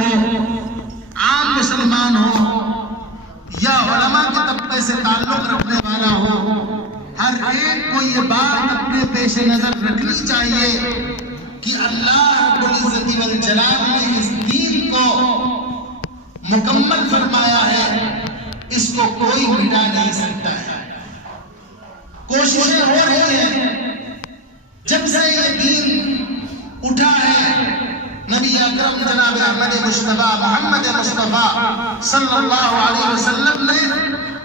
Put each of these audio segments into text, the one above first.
ہو، عام مسلمان ہو یا علماء کے طبقے سے تعلق رکھنے والا ہو، ہر ایک کو یہ بات اپنے پیش نظر رکھنی چاہیے کہ اللہ رب العزت والجلال نے اس دین کو مکمل فرمایا ہے، اس کو کوئی مٹا نہیں سکتا ہے۔ کوششیں ہو رہی ہیں، جب سے یہ دین اٹھا ہے، نبی اکرم جناب احمد مصطفیٰ محمد مصطفیٰ صلی اللہ علیہ وسلم نے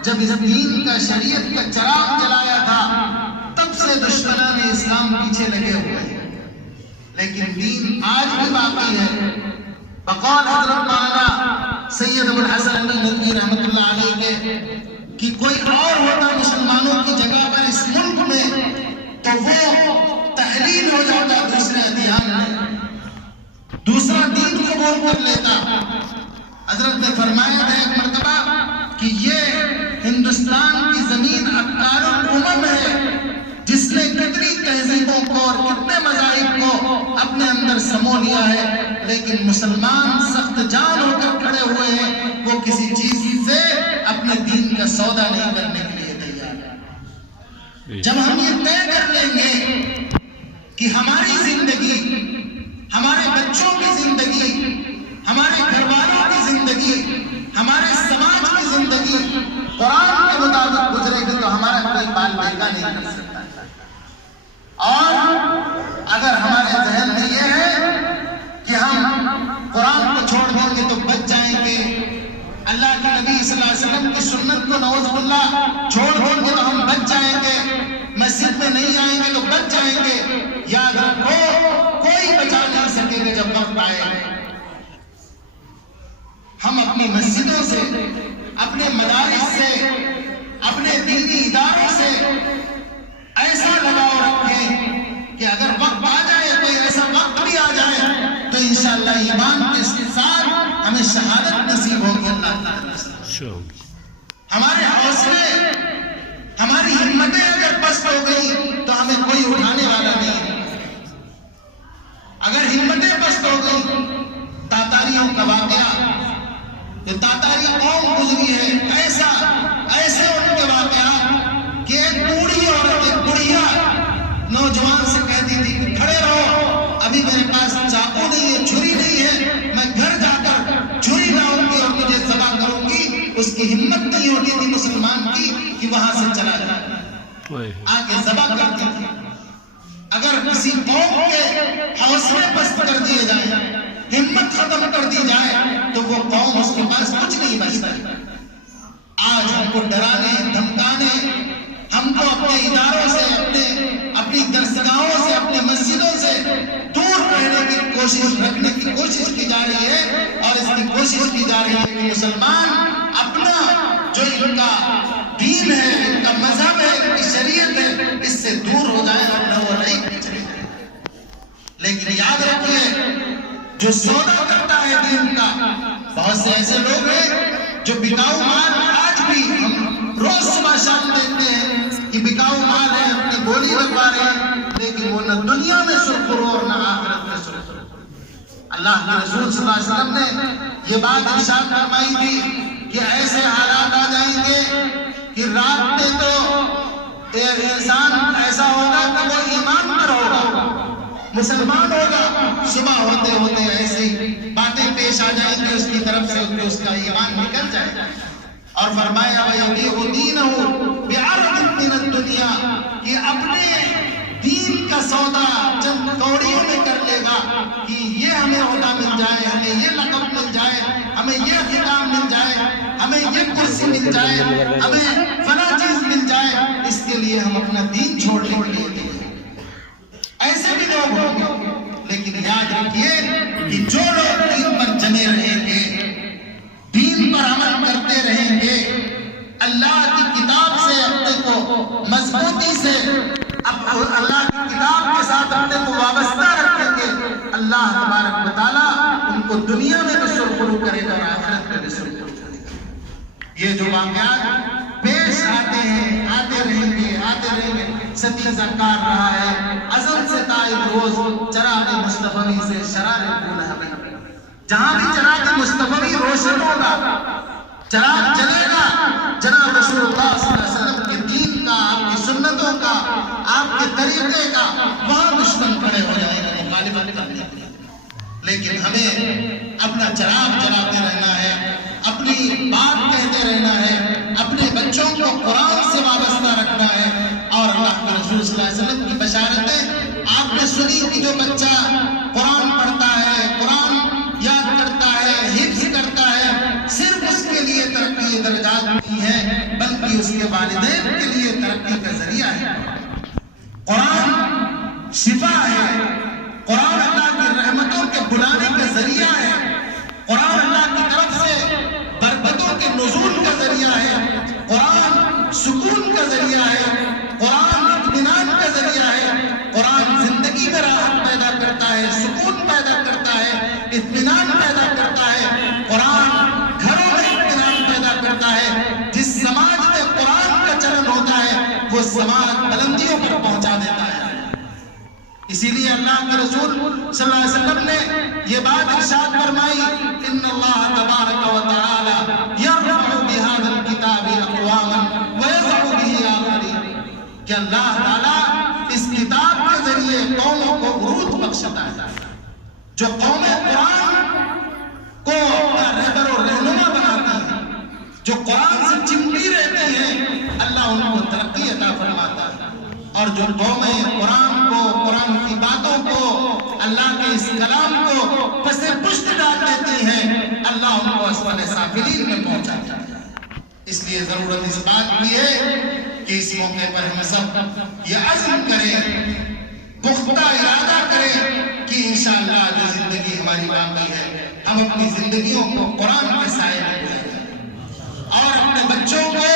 جب اس دین کا شریعت کا چراغ جلایا تھا، تب سے دشمنان اسلام پیچھے لگے ہوئے ہیں، لیکن دین آج بھی باقی ہے۔ بقول حضرت مولانا سید ابو الحسن ندوی رحمۃ اللہ علیہ کے کہ کوئی اور ہوتا مسلمانوں کی جگہ پر اس ملک میں تو وہ تحلیل ہو جاتا دوسرے ادیان میں، دوسرا دین قبول کر لیتا۔ حضرت نے فرمایا تھا ایک مرتبہ کہ یہ ہندوستان کی زمین ابکار الامم ہے، جس نے کتنی تہذیبوں کو اور کتنے مذاہب کو اپنے اندر سمو لیا ہے، لیکن مسلمان سخت جان ہو کر کھڑے ہوئے ہیں، وہ کسی چیز سے اپنے دین کا سودا نہیں کرنے کے لیے تیار ہے۔ جب ہم یہ طے کر لیں گے کہ ہماری زندگی، ہمارے بچوں کی زندگی، ہمارے گھر والوں کی زندگی، ہمارے سماج کی زندگی قرآن کے مطابق گزرے گی تو ہمارا کوئی بال بیکا نہیں کر سکتا۔ اور اگر ہمارے ذہن میں یہ ہے کہ ہم قرآن کو چھوڑ دیں گے تو بچ جائیں گے، اللہ کے نبی صلی اللہ علیہ وسلم کی سنت کو نعوذ باللہ چھوڑ دیں گے تو ہم بچ جائیں گے، مسجد میں نہیں آئیں گے تو بچ جائیں گے، یاد رکھو کوئی بچا نہیں سکے گا جب وقت آئے گا۔ ہم اپنی مسجدوں سے، اپنے مدارس سے، اپنے دینی اداروں سے ایسا لگاؤ رکھیں کہ اگر وقت آ جائے، کوئی ایسا وقت بھی آ جائے تو انشاءاللہ ایمان کے ساتھ ہمیں شہادت نصیب ہوگی اللہ تعالیٰ سے۔ ہمارے حوصلے، ہماری ہمتیں اگر پست ہو گئی تو ہمیں کوئی اٹھانے والا نہیں۔ اگر ہمتیں پست ہو گئی، تاتاریوں کا واقعہ، جو تاتاری قوم گزری ہے، ایسے ان کے واقعات کہ ایک بوڑھی عورت، ایک بڑھیا نوجوان سے کہتی تھی کہ کھڑے رہو، ابھی میرے پاس چاقو نہیں ہے، چھری نہیں ہے، میں گھر جا کر چھری لاؤں گی اور تجھے ذبح کروں گی۔ اس کی ہمت نہیں ہوتی تھی مسلمان کی کہ وہاں سے چلا جائے، آگے ذبح کرتی تھی۔ اگر کسی قوم کے حوصلے پست کر دیے جائیں، ہمت ختم کر دی جائے تو وہ قوم، اس کے پاس کچھ نہیں بچتا۔ آج ہم کو ڈرانے، دھمکانے، ہم کو اپنے اداروں سے، اپنی درسگاہوں سے، اپنی مسجدوں سے دور رہنے کی کوشش، رکھنے کی کوشش کی جا رہی ہے، اور اس کی کوشش کی جا رہی ہے کہ مسلمان اپنا جو ان کا دین ہے، ان کا مذہب ہے، ان کی شریعت ہے، اس سے دور ہو جائے اور نہ وہ نہیں پچھڑے جائے۔ لیکن یاد رکھیے، جو سودا کرتا ہے دین کا، بہت سے ایسے لوگ ہیں جو بکاؤ مال، آج بھی ہم روز صبح شام دیکھتے ہیں کہ بکاؤ مال ہے، اپنی بولی لگوا رہے ہیں، لیکن وہ نہ دنیا میں سرخرو اور نہ آخرت میں سرخرو۔ اللہ کے رسول صلی اللہ علیہ وسلم نے یہ بات ارشاد فرمائی تھی کہ ایسے حالات آ جائیں گے کہ رات میں تو انسان ایسا ہوگا کہ وہ ایمان پر ہوگا، مسلمان ہوگا، صبح ہوتے ہوتے ایسی باتیں پیش آ جائیں گے اس کی طرف سے کہ اس کا ایمان نکل جائے گا۔ اور فرمایا وَيَبِيعُ دِينَهُ بِعَرْضٍ مِّنَ الدُّنْيَا، کہ اپنے دین کا سودا چند کوڑیوں میں کر لے گا کہ یہ ہمیں عہدہ مل جائے، ہمیں یہ لقب مل جائے، ہمیں یہ خطاب مل جائے، ہمیں یہ کرسی مل جائے، ہمیں فلاں چیز مل جائے، اس کے لیے ہم اپنا دین چھوڑنے کے لیے تیار۔ ایسے بھی لوگ ہوں گے، لیکن یاد رکھیے کہ جو لوگ دین پر جمے رہیں گے، دین پر عمل کرتے رہیں گے، اللہ کی کتاب سے اپنے کو مضبوطی سے، اللہ کی کتاب کے ساتھ اپنے کو وابستہ رکھیں گے، اللہ تبارک و تعالیٰ ان کو دنیا میں بھی سرخرو کرے گا اور آخرت میں بھی سرخرو کرے گا۔ یہ جو واقعات پیش آتے ہیں، آتے رہیں گے، آتے رہیں گے، ستیزہ کار رہا ہے ازل سے تائب روز چراغ مصطفی سے شرار گل ہمیں۔ جہاں بھی چراغ مصطفی روشن ہوگا، چراغ جلے گا، جناب رسول اللہ صلی اللہ علیہ وسلم کے دین کا، آپ کی سنتوں کا، آپ کے طریقے کا، وہاں دشمن کھڑے ہو جائے گا مخالفت کرنے کے لیے۔ لیکن ہمیں اپنا چراغ جلاتے رہنا ہے، اپنی بات کہتے رہنا ہے، اپنے بچوں کو قرآن سے وابستہ رکھنا ہے۔ اور اللہ کے رسول صلی اللہ علیہ وسلم کی بشارتیں آپ نے سنی کہ جو بچہ قرآن پڑھتا ہے، قرآن یاد کرتا ہے، حفظ کرتا ہے، صرف اس کے لیے ترقی درجات نہیں ہے بلکہ اس کے والدین کے لیے ترقی کا ذریعہ ہے۔ قرآن شفا ہے، قرآن اللہ کی رحمتوں کے بلانے کا ذریعہ ہے، قرآن اللہ کی طرف سے برکتوں کے نزول کا ذریعہ ہے، قرآن سکون کا ذریعہ ہے، قرآن اطمینان کا ذریعہ ہے، قرآن زندگی میں راحت پیدا کرتا ہے، سکون پیدا کرتا ہے، اطمینان پیدا کرتا ہے، قرآن گھروں میں اطمینان پیدا کرتا ہے۔ جس سماج میں قرآن کا چلن ہوتا ہے وہ سماج بلندیوں پر پہنچا دیتا ہے۔ اسی لیے اللہ کے رسول صلی اللہ علیہ وسلم نے یہ بات ارشاد فرمائی، ان اللہ تبارک و تعالی یرفع بهذا الکتاب اقواما ویضع به آخرین، کہ اللہ تعالی اس کتاب کے ذریعے قوموں کو عروج بخشتا ہے۔ جو قومیں قرآن کو اپنا رہبر اور رہنما بناتی ہیں، جو قرآن سے چمٹی رہتی ہیں، اللہ ان کو ترقی عطا فرماتا ہے۔ اور جو قومیں قرآن کو، قرآن کی باتوں کو، اللہ کے اس کلام کو پس پشت ڈال دیتی ہیں، اللہ ان کو اسفل سافلین میں پہنچاتا ہے۔ اس لیے ضرورت اس بات کی ہے کہ اس موقع پر ہم سب یہ عزم کریں، پختہ ارادہ کریں کہ انشاءاللہ جو زندگی ہماری باقی ہے ہم اپنی زندگیوں کو قرآن کے سائے میں گزاریں اور اپنے بچوں کو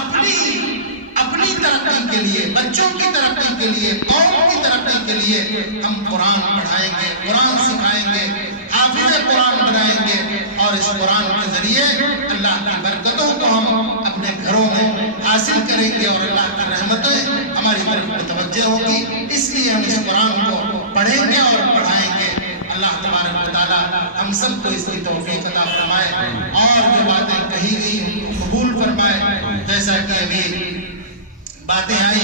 اپنی ترقی کے لیے، بچوں کی ترقی کے لیے، قوم کی ترقی کے لیے ہم قرآن پڑھائیں گے، قرآن سکھائیں گے، حافظ قرآن بنائیں گے، اور اس قرآن کے ذریعے اللہ کی برکتوں کو ہم اپنے گھروں میں حاصل کریں گے اور اللہ کی رحمتیں ہماری طرف متوجہ ہوگی۔ اس لیے ہم اس قرآن کو پڑھیں گے اور پڑھائیں گے۔ اللہ تبارک و تعالی ہم سب کو اس کی توفیق عطا فرمائے اور جو باتیں کہی گئی ان کو قبول فرمائے۔ جیسا کہ ابھی باتیں آئی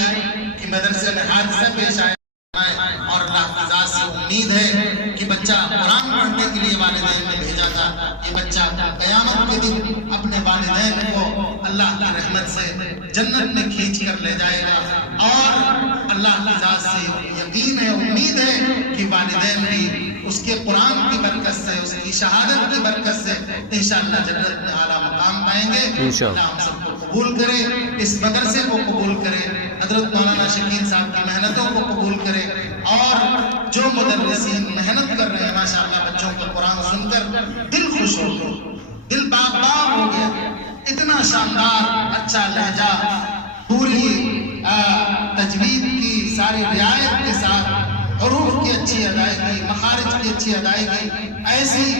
کہ مدرسے میں حادثہ پیش آئے اور اللہ کی ذات سے امید ہے کہ بچہ قرآن پڑھنے کے لیے والدین نے بھیجا تھا، یہ بچہ قیامت کے دن اپنے والدین کو اللہ کی رحمت سے جنت میں کھینچ کر لے جائے گا، اور اللہ کی ذات سے یقین ہے، امید ہے کہ والدین بھی اس کے قرآن کی برکت سے، اس کی شہادت کی برکت سے انشاءاللہ جنت میں اعلیٰ مقام پائیں گے۔ اللہ ہم سب کو قبول کرے، اس مدرسے کو قبول کرے، حضرت مولانا شکین صاحب کی محنتوں کو قبول کرے، اور جو مدرسین محنت کر رہے ہیں ماشاءاللہ بچوں کو قرآن سن کر دل خوش ہو گیا، دل باغ باغ ہو گیا، اتنا شاندار اچھا لہجہ، پوری تجوید کی ساری رعایت کے ساتھ، حروف کی اچھی ادائیگی، مخارج کی اچھی ادائیگی ایسی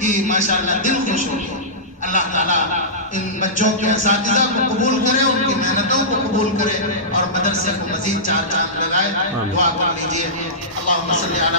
کہ ماشاءاللہ دل خوش ہو گیا۔ اللہ تعالیٰ ان بچوں کے اساتذہ کو قبول کرے، ان کی محنتوں کو قبول کرے اور مدرسے کو مزید چار چاند لگائے۔ دعا کر لیجیے۔ اللہم صلی علی